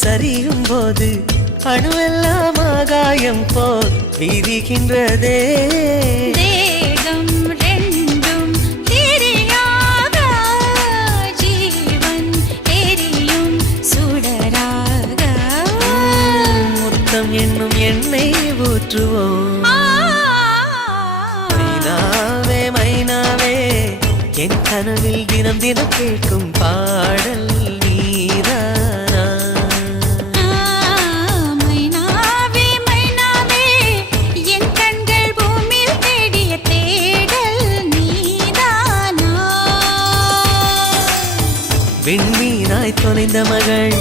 சரியும் போது அணுவெல்லாம் ஆகாயம் போல் விரிகின்றதே. தேகம் ரெண்டும் தெரியாத ஜீவன் எரியும் சுடராக. முத்தம் என்னும் எண்ணெய் ஊற்றுவோம். மைனாவே மைனாவே என் கனவில் தினம் தினம் கேட்கும் பாடல் நீதானா? மைனாவே மைனாவே என் கண்கள் பூமியில் தேடிய தேடல் நீதானா? விண்மீனாய் தொலைந்த மகள்